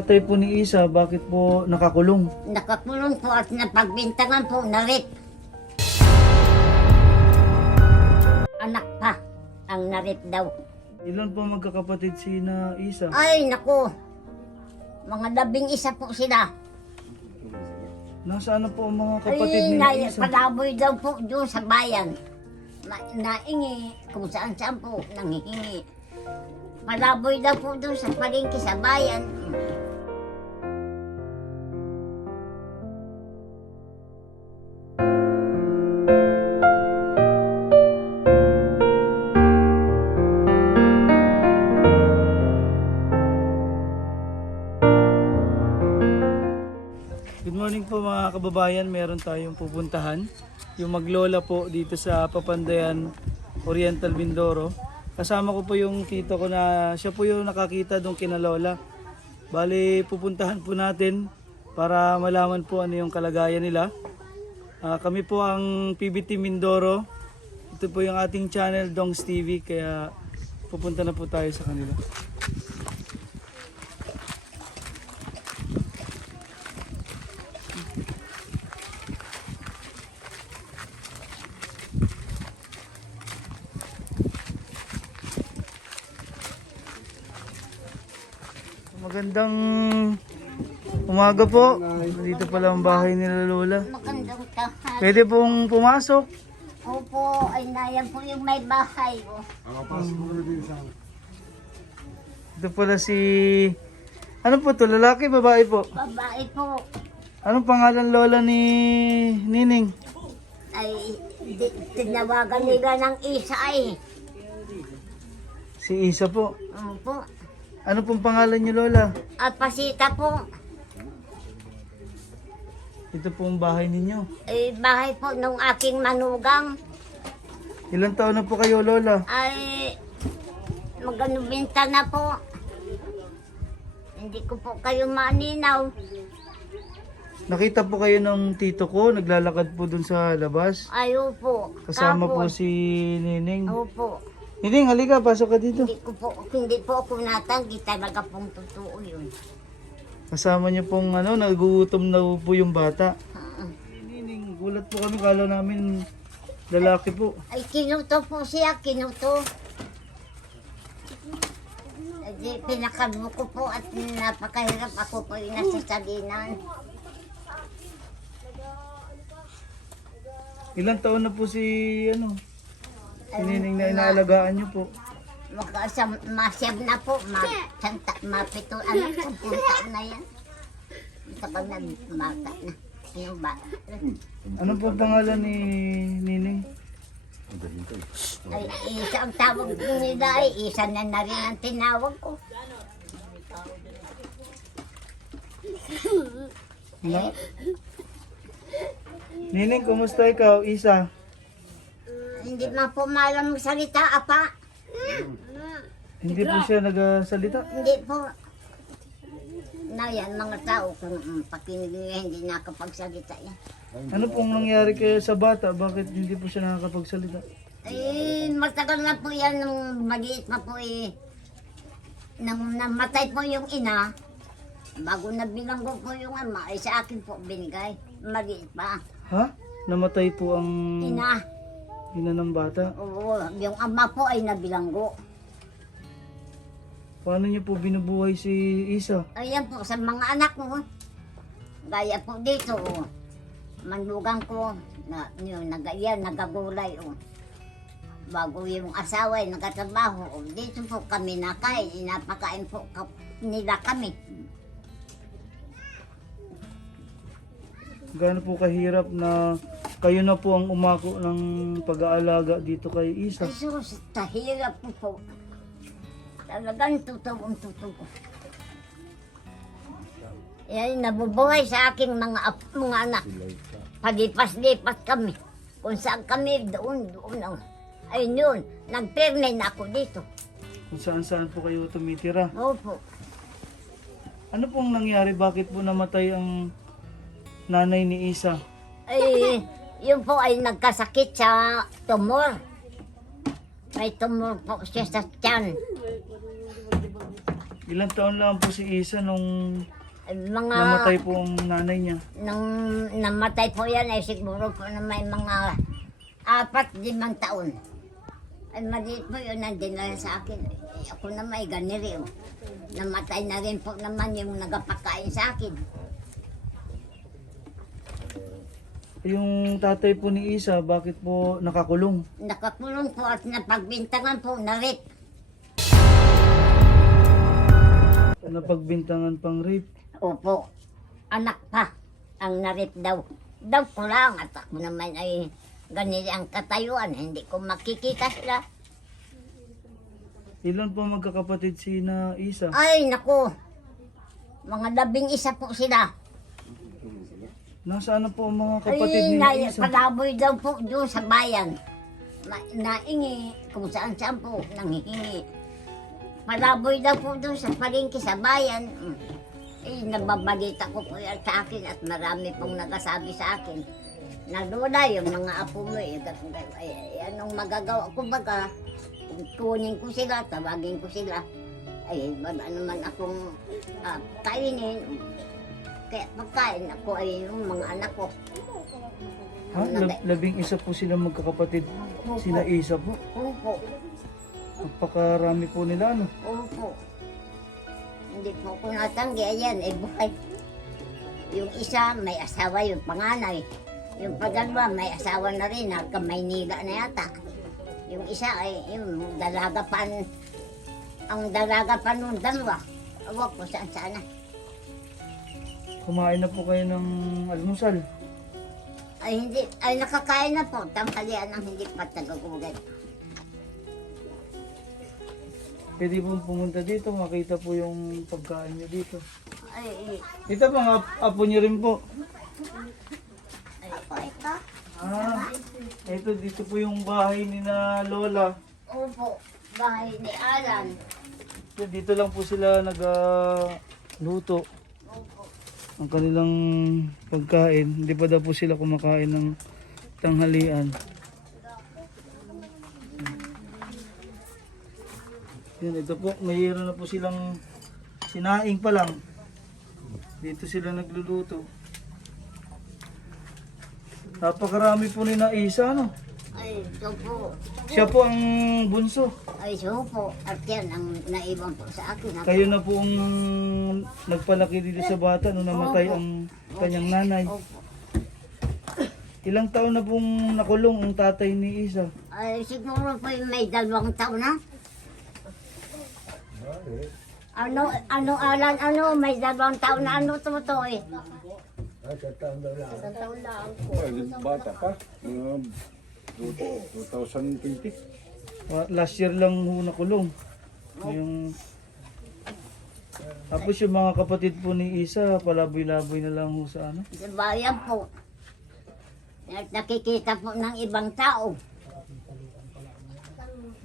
tatay po ni Isa, bakit po nakakulong? Nakakulong po at napagbintangan po na rape. Anak pa ang na-rape daw. Ilan po magkakapatid si na Isa? Ay, naku. Mga 11 po sila. Nasaan na po ang mga kapatid Ay, ni Isa? palaboy daw po doon sa bayan. Naingi kung saan saan po nangihingi. Palaboy daw po doon sa palengke sa bayan. Good morning po mga kababayan, meron tayong pupuntahan. Yung maglola po dito sa Papandayan, Oriental Mindoro. Kasama ko po yung tito ko na siya po yung nakakita doon kina lola. Bali pupuntahan po natin para malaman po ano yung kalagayan nila. Kami po ang PBT Mindoro. Ito po yung ating channel Dongs TV, kaya pupunta na po tayo sa kanila. Magandang umaga po. Dito pala ang bahay nila lola. Magandang tahan. Pwede pong pumasok. Opo, ay nayan po yung may bahay. Oh. Ito pala si... Ano po to? Lalaki, babae po? Babae po. Anong pangalan lola ni Nining? Ay, tinawagan nila ng isa ay. Si Isa po. Opo. Ano pong pangalan niyo lola? At pasita po. Ito pong bahay ninyo. Ay, bahay po nung aking manugang. Ilang taon na po kayo lola? Ay, magano-binta na po. Hindi ko po kayo maninaw. Nakita po kayo ng tito ko, naglalakad po dun sa labas. Ayo po. Kasama po Tapos, si Nining. Opo. Nining, halika, pasok ka dito. Hindi po ako natanggi. Talaga pong totoo yun. Kasama niyo pong nagugutom na po yung bata. Nining, gulat po kami, kala namin lalaki po. Ay, kinuto po siya, kinuto. Di, pinakadmo ko po at napakahirap ako po yung nasa salinan. Ilang taon na po si si Nining na inaalagaan niyo po? Masyab na po, mapito, 10 taon na yan. Kapag nagmata na. Ano ba? Ano po pangalan ni Nining? Ay, isa ang tawag nila ay isa na rin ang tinawag ko. Na? Nining, kumusta ikaw, Isa? Hindi man po malam magsalita, apa. Hindi po siya nagsalita? Hindi po. Na yan, mga tao, kung pakinig nila, hindi nakapagsalita yan. Ano pong nangyari kayo sa bata? Bakit hindi po siya nakakapagsalita? Eh, matagal na po yan, nung maliit pa po eh. Nang namatay po yung ina, bago nabilanggo po yung ama, ay sa akin po binigay. Maliit pa. Ha? Namatay po ang Ina, ina ng bata? oo, yung ama po ay nabilanggo. Paano niyo po binubuhay si Isa? Ayan po, sa mga anak ko, gaya po dito, oh. Manlugang ko, nagagulay, oh. Bago yung asawa ay nagtatrabaho, oh. Dito po kami nakain, inapakain po nila kami. Gaano po kahirap na kayo na po ang umako ng pag-aalaga dito kay Isa? Ay, sus, tahirap po po. Talagang totoo. Yan, nabubuhay sa aking mga anak. Palipas-lipas kami. Kung saan kami, doon. Ayun yun, nag-permanent ako dito. Kung saan-saan po kayo tumitira? Opo. Ano pong nangyari? Bakit po namatay ang nanay ni Isa? Ay, yun po ay nagkasakit sa tumor. May tumor po siya sa tiyan. Ilang taon lang po si Isa nung Mga namatay po ang nanay niya. nang namatay po yan ay siguro po na may mga 4-5 taon. Ay maliit po yun ang dinala sa akin. Ako na may ganiri. Namatay na rin po naman yung nagapakain sa akin. Yung tatay po ni Isa, bakit po nakakulong? Nakakulong po at napagbintangan po na rape. Napagbintangan pang rape. Opo, anak pa ang narip daw. Daw ko lang at ako naman ay ganili ang katayuan. Hindi ko makikita sila. Ilan po magkakapatid si na Isa? Ay, naku. Mga 11 po sila. Nasaan na po ang mga kapatid Ay, ni na Isa? palaboy daw po doon sa bayan. Naingi kung saan saan po nanghihingi. Palaboy daw po doon sa palengke sa bayan. Nababalita ko po yan sa akin at marami pong nagsasabi sa akin na Lola, yung mga apo mo, anong magagawa ko baga? Kunin ko sila, tawagin ko sila. Ay, wala naman akong kainin. Kaya pagkain ako ay yung mga anak ko. Ha? 11 po sila magkakapatid. Sina Isa po. Opo, Napakarami po nila, ano? opo. Hindi po ko natanggi, ayan, ay buhay. Yung isa, may asawa, yung panganay. Yung pagdalawa, may asawa na rin, nagka-Maynila na yata. Yung isa ay, yung dalaga pa, ang dalaga pa nung dalawa. Awag ko saan sana. Kumain na po kayo ng almusal. Ay hindi, ay nakakain na po, tanghalian ang hindi pa tagagugat. Pwede po pumunta dito, makita po yung pagkain niyo dito. Ay, Ito mga apo niyo rin po. ito? Ito dito po yung bahay ni na Lola. Opo, bahay ni Alan. Dito lang po sila nag-luto Opo. ang kanilang pagkain. Hindi pa daw po sila kumakain ng tanghalian. Yan, ito po, mayroon na po silang sinaing pa lang. Dito sila nagluluto. Napakarami po ni na Isa, no? Ay, ito po. Siya po ang bunso. Ay, so po. At yan ang naiwan po sa akin. Kayo na po ang nagpalaki dito sa bata nung namatay ang kanyang nanay. Opo. Ilang taon na pong nakulong ang tatay ni Isa? Ay, siguro po yung may 2 taon na. Ano, Alan, may 2 taon na ano to eh. Bata pa, mga 2020. Last year lang ho nakulong. Yung... Tapos yung mga kapatid po ni Isa, palaboy-laboy na lang ho sa ano. Sa bayan po. At nakikita po ng ibang tao.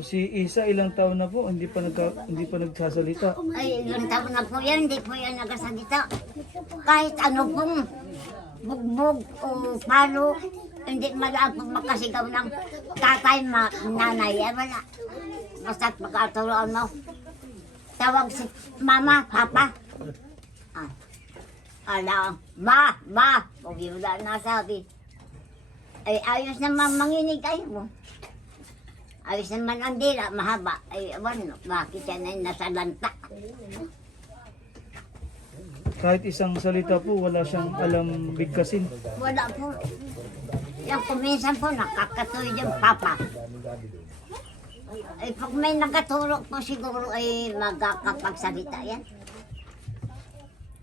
Si Isa ilang taon na po, hindi pa nagsasalita. Ay, ilang taon na po yan, hindi po yan nagasalita. Kahit ano pong bugbog o palo, hindi malaan po makasigaw ng tatay, nanay, wala. Basta't magkaturoan mo. Tawag si mama, papa. Ba, huwag yun lang nasabi. Ay, ayos naman manginig kayo mo. Ayos naman ang dila, mahaba. Ay, ano, bakit yan ay nasa lanta? Kahit isang salita po, wala siyang alam bigkasin. Wala po. Yan, kuminsan po, nakakatuloy yung papa. Ay, pag may nagaturo po siguro ay magkakapagsalita yan.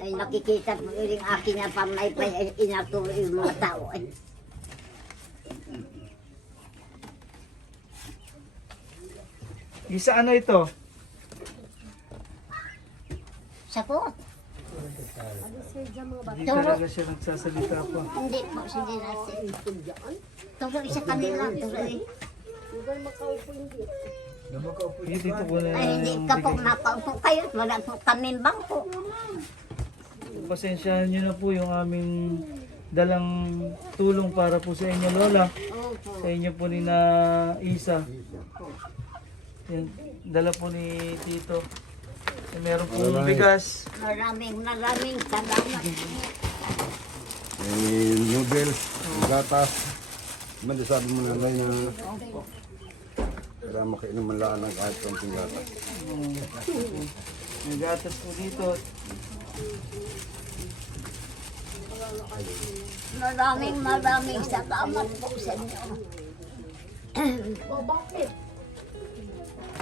Ay, nakikita po yung akin na pamaypay ay inaturo yung mga tao. Ay. Isa ano ito? Sa ko? Hindi talaga siya nagsasalita pa. Hindi po, sige natin. Turo isa kanila, turo eh. Dito po na Ay, hindi ka po makaupo kayo. Wala po kaming bangko. pasensyahan nyo na po yung aming dalang tulong para po sa inyo, Lola. Opo. Sa inyo po ni na Isa. Yan, dala po ni Tito. Meron pong bigas. Maraming salamat. Noodles, gatas. Sabi mo na na para makainom man lang ng kahit konting gatas. May gatas po dito. Maraming salamat po sa inyo. Oh, bakit?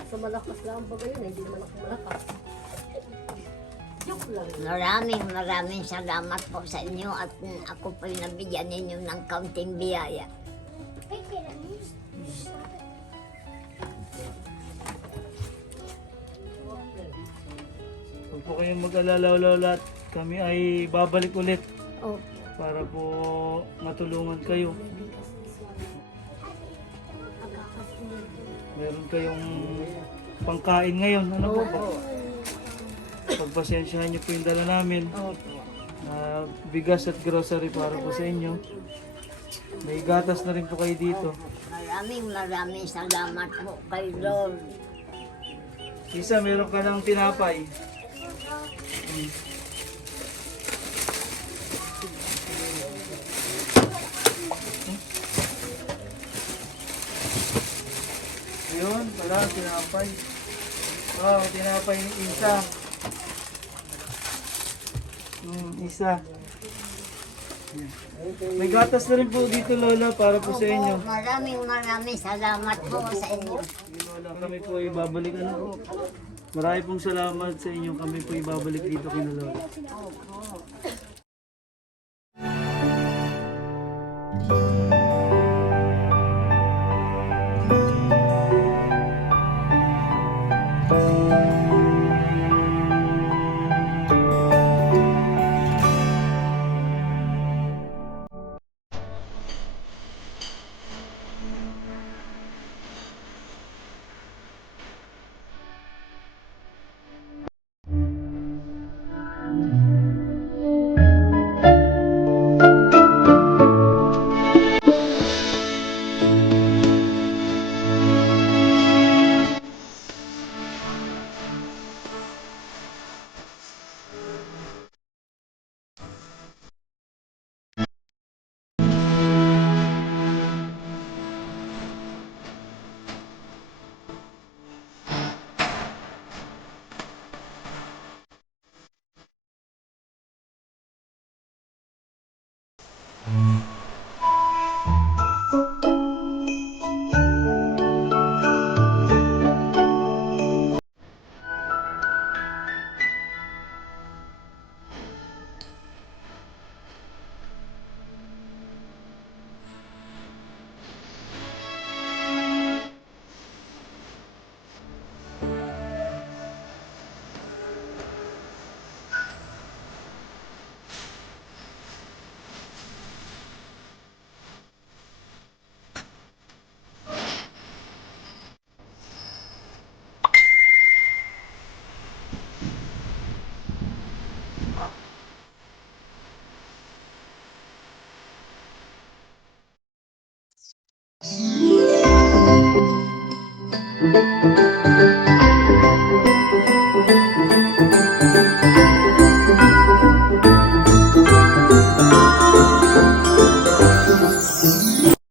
Sa malakas lang ba yun? Hindi naman ako malakas. Joke lang. Maraming salamat po sa inyo at ako po'y nabigyan ninyo ng kaunting biyaya. Huwag po kayong mag-alala lola at kami ay babalik ulit Oh, para po matulungan kayo. Meron kayong pangkain ngayon. Ano po? Pagpasensyahan niyo po yung dala namin. Bigas at grocery para po sa inyo. May gatas na rin po kayo dito. maraming salamat po kay Lord. Isa, meron ka ng tinapay. Ayun, wala, tinapay. Wow, tinapay ni Isa. Isa. May gatas na rin po dito, Lola, para po sa inyo. Maraming salamat po sa inyo. Lola, kami po ibabalik. Ano? Marami pong salamat sa inyo. Kami po ibabalik dito kina Lola.